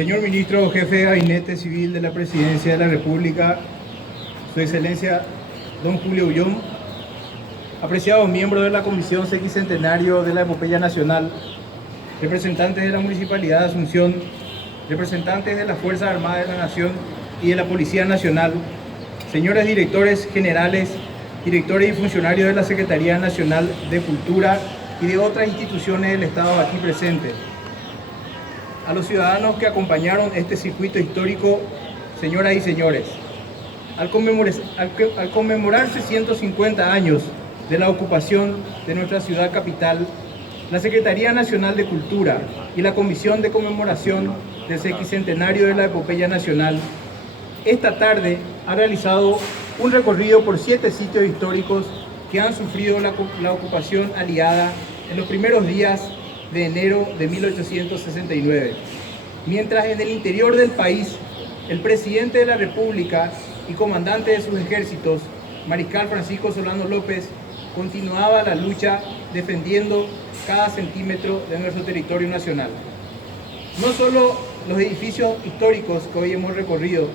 Señor Ministro, Jefe de Gabinete Civil de la Presidencia de la República, Su Excelencia Don Julio Ullón, apreciados miembros de la Comisión Sesquicentenario de la Epopeya Nacional, representantes de la Municipalidad de Asunción, representantes de las Fuerzas Armadas de la Nación y de la Policía Nacional, señores directores generales, directores y funcionarios de la Secretaría Nacional de Cultura y de otras instituciones del Estado aquí presentes, a los ciudadanos que acompañaron este circuito histórico, señoras y señores. Al conmemorarse 150 años de la ocupación de nuestra ciudad capital, la Secretaría Nacional de Cultura y la Comisión de Conmemoración del Sesquicentenario de la Epopeya Nacional, esta tarde ha realizado un recorrido por 7 sitios históricos que han sufrido la ocupación aliada en los primeros días de enero de 1869. Mientras en el interior del país, el presidente de la República y comandante de sus ejércitos, Mariscal Francisco Solano López, continuaba la lucha defendiendo cada centímetro de nuestro territorio nacional. No solo los edificios históricos que hoy hemos recorrido,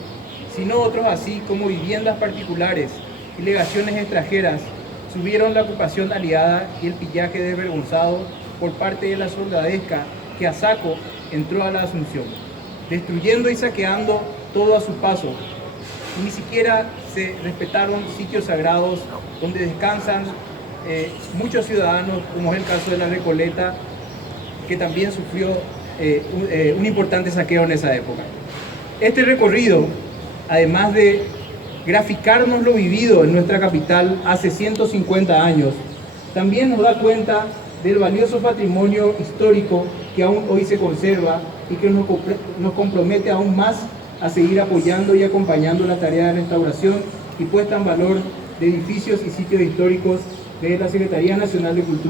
sino otros así como viviendas particulares y legaciones extranjeras sufrieron la ocupación aliada y el pillaje desvergonzado por parte de la soldadesca que a saco entró a la Asunción, destruyendo y saqueando todo a su paso. Y ni siquiera se respetaron sitios sagrados donde descansan muchos ciudadanos, como es el caso de la Recoleta, que también sufrió un importante saqueo en esa época. Este recorrido, además de graficarnos lo vivido en nuestra capital hace 150 años, también nos da cuenta del valioso patrimonio histórico que aún hoy se conserva y que nos compromete aún más a seguir apoyando y acompañando la tarea de restauración y puesta en valor de edificios y sitios históricos de la Secretaría Nacional de Cultura.